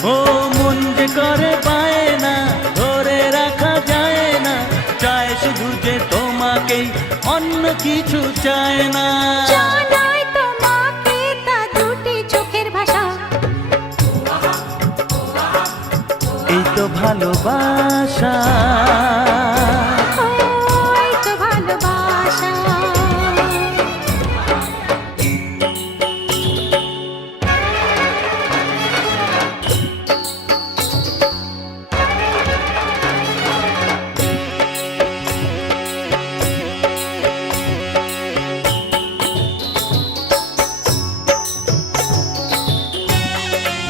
ও মন যে করে পায় না, ধরে রাখা যায় না, চায় শুধু যে তোমাকেই, অন্য কিছু চায় না। জানাই তোমাকে তা দুটি চোখের ভাষা, এই তো ভালোবাসা।